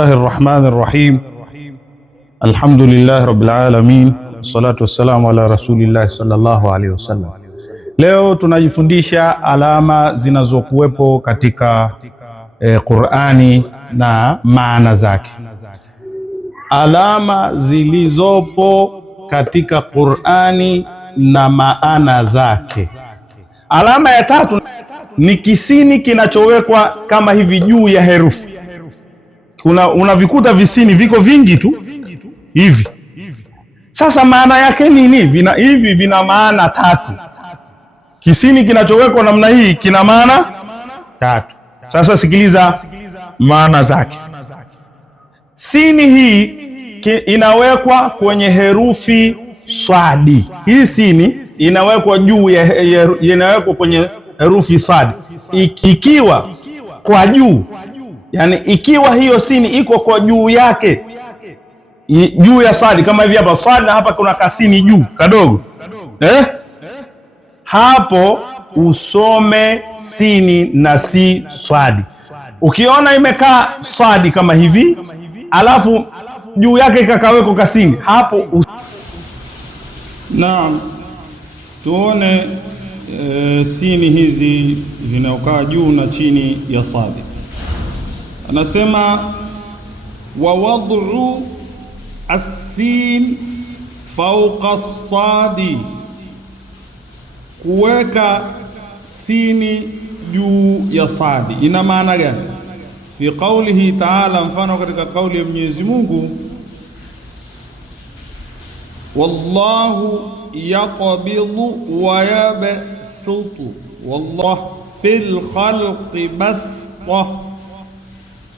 الله الرحمن الرحيم الحمد لله رب العالمين والصلاة والسلام على رسول الله صلى الله عليه wasallam. Leo tunajifundisha alama zinazokuwepo katika Qur'ani na maana zake. Alama zilizopo katika Qur'ani na maana zake. Alama ya tatu ni kisini kinachowekwa kama hivi juu ya herufi. Unavikuta visini viko vingi tu hivi. Sasa maana yake nini? Hivi vina maana tatu. Kisini kinachowekwa namna hii kina maana tatu. Sasa sikiliza maana zake. Sini hii inawekwa kwenye herufi swadi. Hii sini inawekwa juu inawekwa kwenye herufi swadi. Ikiwa kwa juu, yani ikiwa hiyo sini iko kwa juu yake, juu ya swadi kama hivi hapa swadi, na hapa kuna kasini juu kadogo, hapo usome sini na si swadi. Ukiona imekaa swadi kama hivi alafu juu yake kakaweko kasini, hapo Naam, tuone sini hizi zinaokaa juu na chini ya sadi. Anasema wa wad'u as-sin fawqa as-sadi, kuweka sini juu ya sadi. Ina maana gani? Fi qawlihi ta'ala, mfano katika kauli ya Mwenyezi Mungu, wallahu yaqbidu wa yabsutu wallahu fil khalqi basta,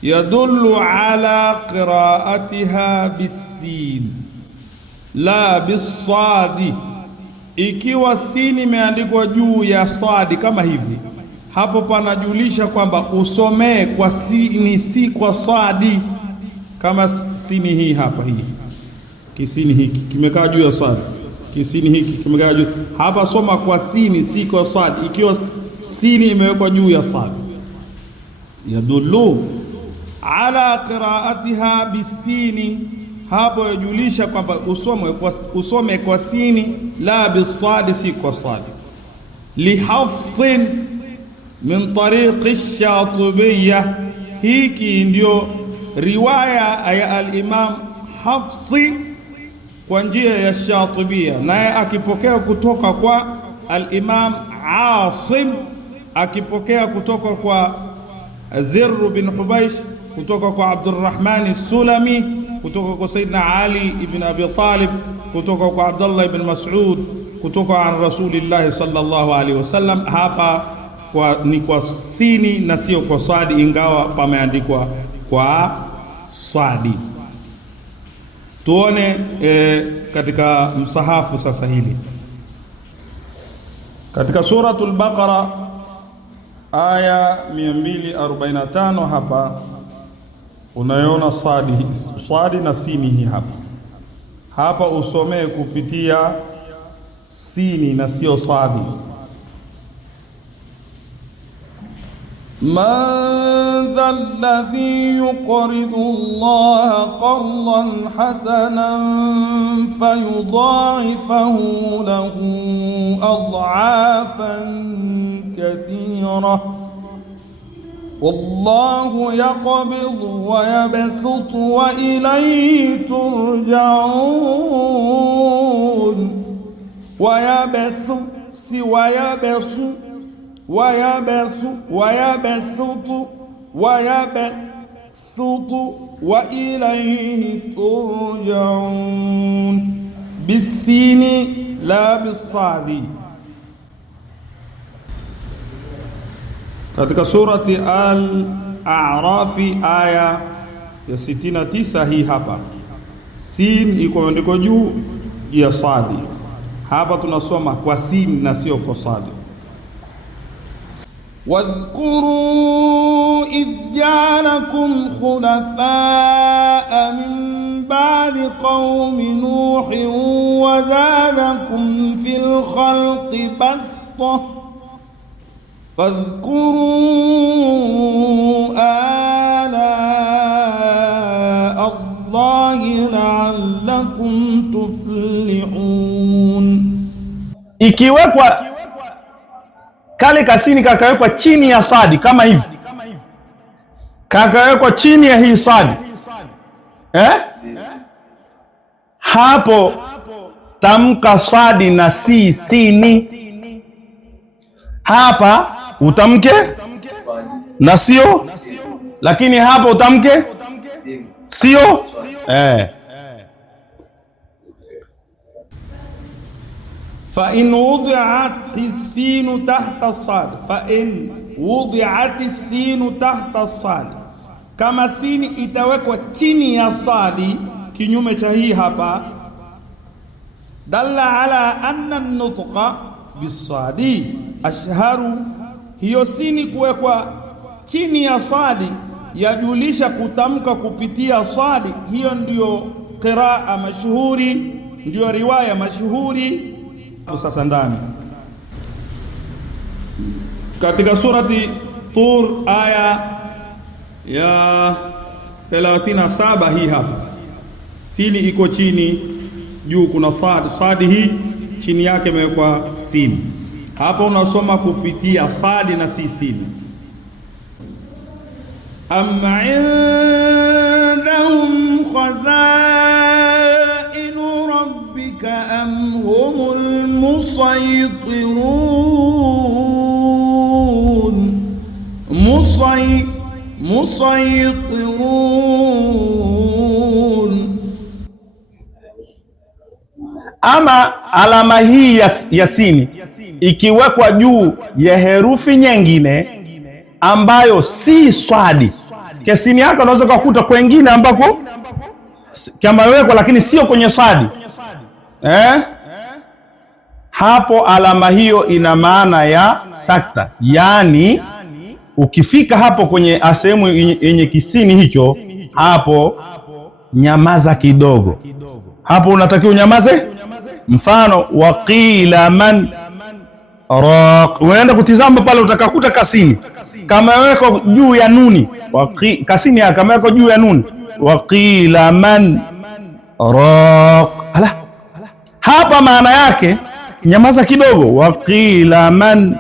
yadullu ala qira'atiha bis-sin la bis-sadi. Ikiwa sini imeandikwa juu ya sadi kama hivi, hapo panajulisha kwamba usomee kwa sini, si kwa sadi. Kama sini hii hapa, hii kisini hiki kimekaa juu ya sadi, kisini hiki kimekaa juu hapa, soma kwa sini, si kwa sadi. Ikiwa sini imewekwa juu ya sadi, yadullu ala qira'atiha bisini, hapo yajulisha kwamba usome kwa sini, la bisadi, si kwa sadi. Lihafsin min tariqi Shatibiyya, hiki ndio riwaya ya al-Imam Hafsi kwa njia ya Shatibiyya, naye akipokea kutoka kwa al-Imam Asim, akipokea kutoka kwa Zirr bin Hubaysh, kutoka kwa Abdurrahman Sulami, kutoka kwa Sayyidina Ali ibn Abi Talib, kutoka kwa Abdullah ibn Mas'ud, kutoka kwa Rasulillah sallallahu alaihi wasallam. Hapa ni kwa sini na sio kwa swadi, ingawa pameandikwa kwa swadi. Tuone katika msahafu sasa hili. Katika suratul Baqara aya 245 hapa unaona swadi na sini hii hapa usomee kupitia sini na sio swadi. Man dha alladhi yuqridu Allaha qardan hasanan fayudha'ifahu lahu ad'afan kathira wallahu yaqbidu wa yabsutu wa ilayhi turja'un. Wa yabsu si wa yabsu ويبسط وإليه ترجعون بالسين لا بالصاد. katika surati Al-A'raf aya ya 69 hii hapa sin iko andiko juu ya sadi, hapa tunasoma kwa sin na sio kwa sadi. واذكروا إذ جعلكم خلفاء من بعد قوم نوح وزادكم في الخلق بسطة فاذكروا آلاء la'allakum tuflihun. Ikiwekwa kale kasini kakawekwa chini ya sadi kama hivi, kakawekwa chini ya hii sadi hapo tamka sadi na si sini. Hapa utamke na sio, lakini hapa utamke sio. Fa in wudi'at as-sinu tahta as-sad, fa in wudi'at as-sinu tahta as-sad, kama sini itawekwa chini ya sadi, kinyume cha hii hapa, dalla ala anna an-nutqa bis-sadi ashharu, hiyo sini kuwekwa chini ya sadi yajulisha kutamka kupitia sadi. Hiyo ndiyo qiraa mashuhuri, ndiyo riwaya mashuhuri. Sasa ndani katika surati Tur aya ya 37, hii hapa sini iko chini, juu kuna sadi. Sadi hii chini yake imewekwa sini. Hapa unasoma kupitia sadi na si sini. Am indahum khazainu rabbika am humul musaytirun. Ama alama hii ya sini ikiwekwa juu ya herufi nyingine ambayo si swadi, kesini yako unaweza kukuta kwengine ambako kama wekwa lakini sio kwenye swadi, hapo alama hiyo ina maana ya sakta. Yani ukifika hapo kwenye sehemu yenye kisini hicho, hapo nyamaza kidogo. Hapo unatakiwa unyamaze. Mfano, waqila man raq, unaenda kutizama pale utakakuta kasini kama weko juu ya nuni, kasini kama weko juu ya nuni, waqila man raq. Hapa maana yake nyamaza kidogo, waqila man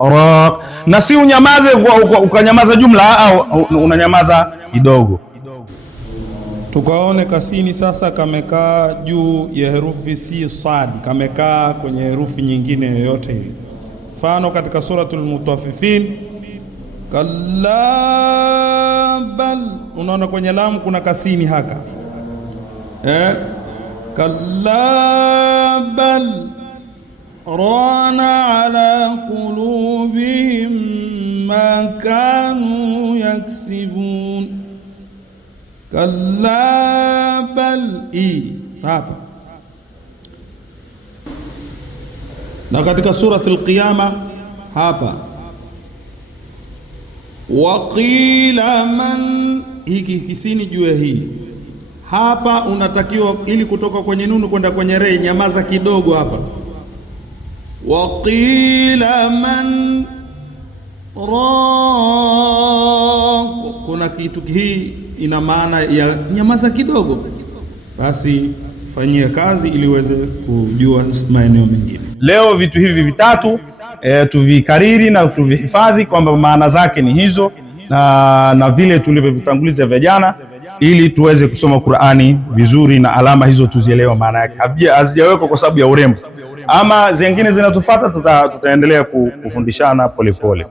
raq, na si unyamaze ukanyamaza jumla, au unanyamaza kidogo. Tukaone kasini sasa kamekaa juu ya herufi si sad, kamekaa kwenye herufi nyingine yoyote ile. Mfano katika suratul Mutaffifin, kalla bal, unaona kwenye lamu kuna kasini haka, kalla bal rana ala qulubihim ma kanu yaksibun. Kalla bal hapa. Na katika suratul Qiyama hapa, waqila man, hiki kisini juu ya hii hapa, unatakiwa ili kutoka kwenye nunu kwenda kwenye rei, nyamaza kidogo hapa. Waqila man raq, kuna kitu hii ina maana ya nyamaza kidogo. Basi fanyia kazi ili uweze kujua maeneo mengine. Leo vitu hivi vitatu tuvikariri na tuvihifadhi kwamba maana zake ni hizo, na vile tulivyovitanguliza vya jana, ili tuweze kusoma Qur'ani vizuri, na alama hizo tuzielewe maana yake. Hazijawekwa kwa sababu ya urembo, ama zingine zinatufuata, tutaendelea kufundishana polepole.